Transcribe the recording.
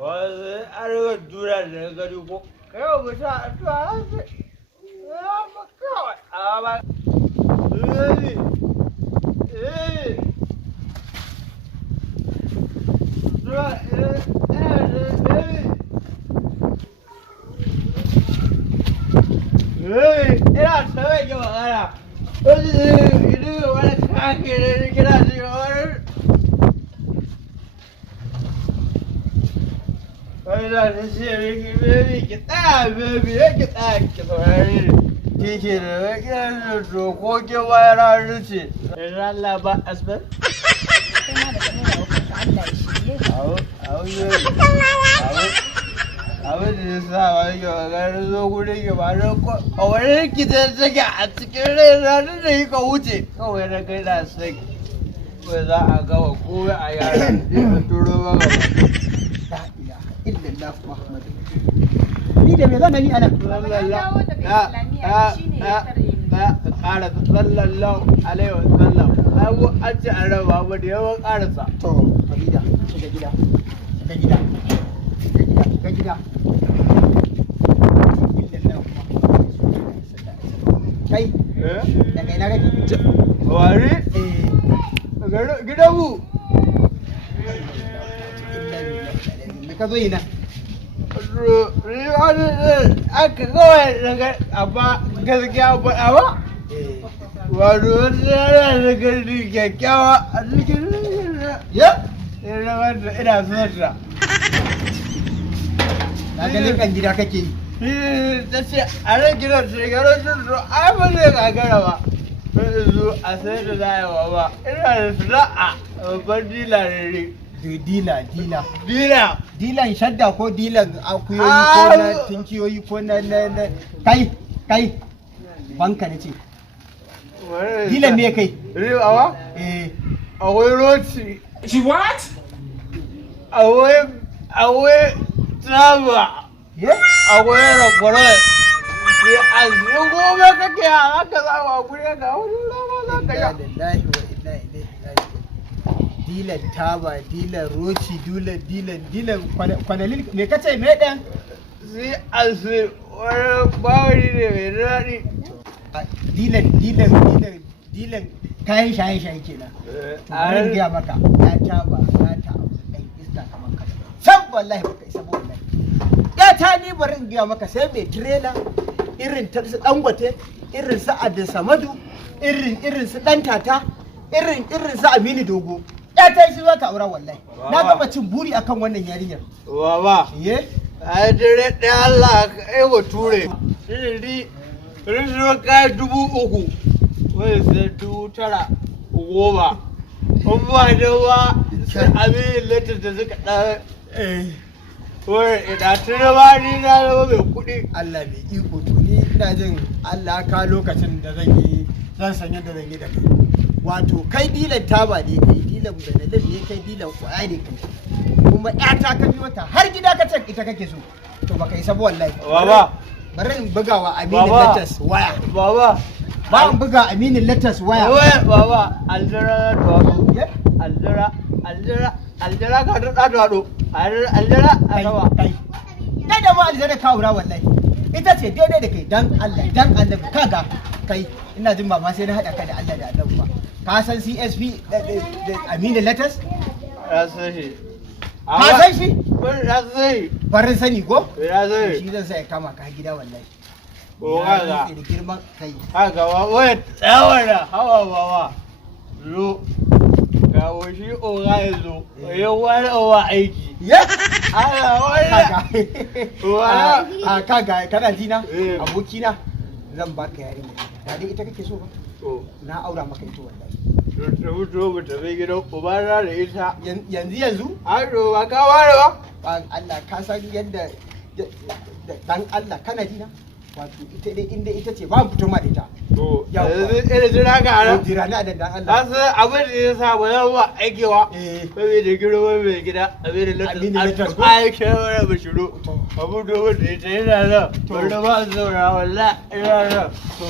Wasu arewa dura da gari ko kai ba ta addu'a sai ba kawai amma ina sai ga magana idan wani kake ne kira shi wani Wala da shi ne baby ki tsaya baby ki tsaya ki saurare ni kike da wakilan da dokokin wayar hannu ce in Allah ba asbar Kuma da kamar da hukunta Allah ya shirye ka. abin da ya sa wani ke maganin zo gudun ki ba don kawai ki ta take a cikin rai ranar da yi ka wuce kawai na kai na sai kawai za a gawa kowai a yara ɗin turo maka illallah Muhammadu. Ni da me zan gani anan? ƙara sallallahu alaihi wa sallam abu an ci an raba ba da yawan ƙarasa To, Farida, shiga gida. Shiga gida. Shiga gida. Illallah Muhammadu. Kai, daga ina kake? wari gidanmu Me ka zo yi nan? aka kawai daga amma gaskiya faɗa ba wato wata yana da gani kyakkyawa a cikin ya ina wanda ina son ta Na ganin kan gida kake yi. ta ce a nan gidan shekarun sun zo ai ba zai gagara ba sai zo a sai da za a yi wa ba ina da sana'a babban dila ne Dila. dila Shadda ko dilan akuyoyi ko na tinkiyoyi ko na kai banka na ce. Dilan me kai? ribawa akwai roti She what? akwai tsaba akwai rakwarai sai a zai gobe kake a haka za a gure ga wani lama za ka Inna yi lillahi wa inna ilaihi raji'un. Dilan taba, dilan roci, dilan kwanalil me kace me ɗan? sai a sai wani bawari ne mai daɗi Dilan kayan shaye-shaye kenan. Bari gaya maka, ya taba, ya ta abu ɗan iska kamar ka. San wallahi baka isa ba wallahi. Ya ta ni bari in gaya maka sai mai tirela irin ta su Dangote, irin su Adin Samadu, irin su Dan Tata, irin su Aminu Dogo. Ya ta shi za ta aura wallahi. Na gama cin buri akan wannan yarinyar. baba Ye? a dare ɗaya Allah ka yi wa ture shi rishin kayan 3,000 wai sai 9,000 goma in ba da ba sai abin latar da suka ɗan wai ina tuna ba ni na zama mai kuɗi Allah mai iko to ni ina jin Allah ka lokacin da zan san yadda zan yi da kai. Wato kai dilan taba ne kai dilan benelin ne kai dilan kwaya ne kai kuma ƴata ka biyo ta har gida ka ce ita kake so to baka isa ba wallahi. baba Bari in buga wa Aminu Baba. Latas waya. baba Ba in buga Aminu Latas waya. baba aljara da wato Ye? aljara ka da wato aljara a Kai sama kai. Na da ma aljana ka aura wallahi. Ita ce daidai da kai dan Allah dan Annabi kaga kai ina jin ba ma sai na hada ka da Allah da Annabi ba. Ka san CSP da Aminu Latas? ya san shi Ka san shi? ya san shi Farin sani ko? ya san shi Shi zan sa ya kama ka gida wallahi. ko Na kaga rantse da girman kai. haka wa waya tsawon da hawa baba zo ga shi oga ya zo ya wani owa aiki Ya? haka wani Kaga. Kaga kana ji na? Eh. Abokina zan baka yarinya. Ba dai ita kake so ba? to Na aura maka ita wallahi. ta fito mu tafi gidan ubana da ita Yanzu? ai to ba ka ware ba Allah ka san yadda dan Allah kana ji na? Wato ita dai inda ita ce ba mu fito ma da ita. to Yawwa. yanzu ina jira ka Ko nan jira na da dan ka Allah. san abin da ya sa ba zan ba aikewa Eh. saboda girman mai gida abin da Aminu Latas ko? aike wani bashiru To. abu da wanda ya ta yana nan To. wanda ba su zauna wallahi ina nan To